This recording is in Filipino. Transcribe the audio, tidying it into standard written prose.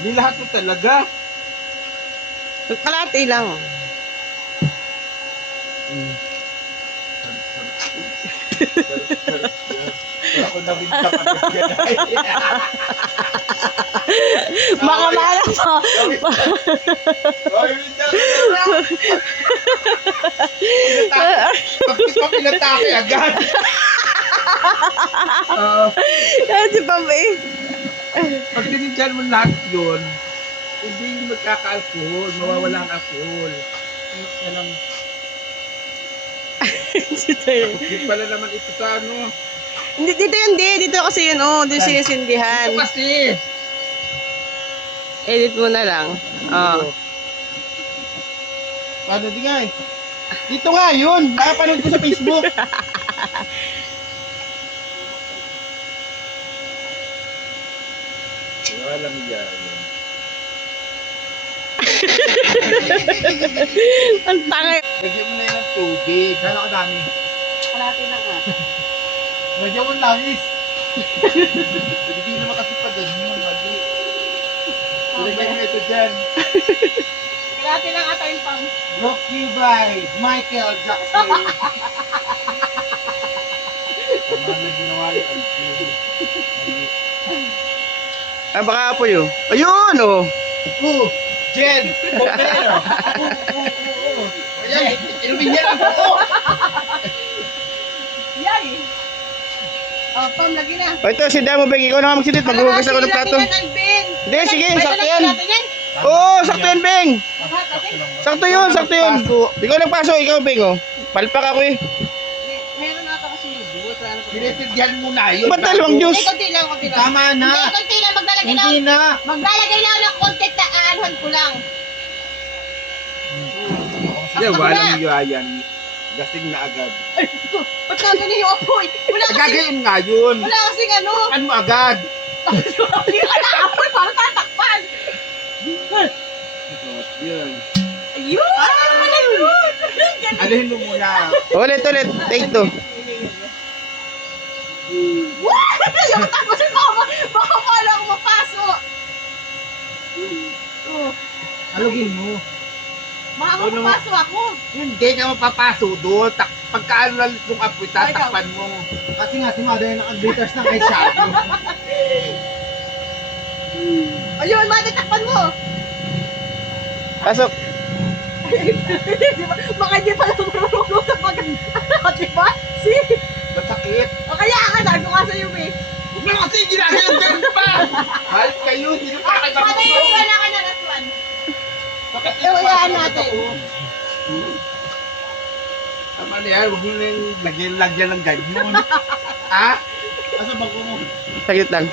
Hindi lahat to talaga. Kalahati lang. Ako na bintang agad yan. Baka malam po. Ay, bintang agad. Bakit pa pinatake agad? Kasi pa ba eh. Pag tinigyan mo lahat yun, hindi magkaka-alcohol, mawawala ang alcohol. Yan ang hindi pala naman ito sa ano. Hindi, dito yun, dito kasi yun, oh. Dito sinisindihan. Ito kasi. Edit mo na lang. Oh. Paano di nga eh? Dito nga yun. Nakapanood ko sa Facebook. Walang yan. Ang tanga. Lagyan mo na yun ng tubig. Gano'n kadami? Kalahati na nga. Lagyan mo ng langis. Hindi naman kasi pag ganyan. Mali. Lagyan mo ito dyan. Kalahati na nga tayong pang. Brought to you by Michael Jackson. Tama na ginawa yun. Ah, baka apoy oh. Ayun oh. Jen! Bombero! Ayan, inumin niya lang ako! Yay! Oh, Pam, lagi na. O ito, sinda mo, Beng. Ikaw na nga magsidit. Maghuhugas ako ng plato. Hindi, sige, sakto yan. Oo, sakto yan, Beng. Sakto yun, sakto yun. Ikaw nagpaso, ikaw, Beng, oh. Palpak ako eh. Meron na kasi yung buot. Sinitigyan mo na yun. Ba't dalawang juice? Konti lang, konti lang. Tama na! Hindi, konti lang. Maglalagay Hindi na. na! Maglalagay na ako ng konti na aanuhan ko lang. Hindi, walang yan. Gasing na agad. Ay, ito. Ba't na ganyan yung apoy? Wala kasi, Gagayin nga yun! wala kasing ano. Ano mo agad? Hindi ka na apoy, parang tatakpan. Yun. Ayun! Ano pala yun? Alihin mo muna. Ulit, take two. Yung tapos baka pala ako mapasok. Alugin mo. Baka Ano mo? mapasok ako. Hindi ka mapapaso doon. Pagkaano lalit yung apoy, tatakpan mo. Kasi nga si Mother naka-glitters ng eyeshadow. Ayun, matitakpan mo. Pasok. Baka hindi pala marunong sa maganda. Diba? Si, Masakit. o kaya ka na, ko ka sa'yo eh. Huwag mo kasi ginagawa ganun pa! Halit kayo, hindi nyo pa kayo Pati yung wala ka na last one. Iwayaan natin. Tama na yan, huwag mo na yung lagyan ng ganyan. Ha? Asa bangko mo? Saglit lang.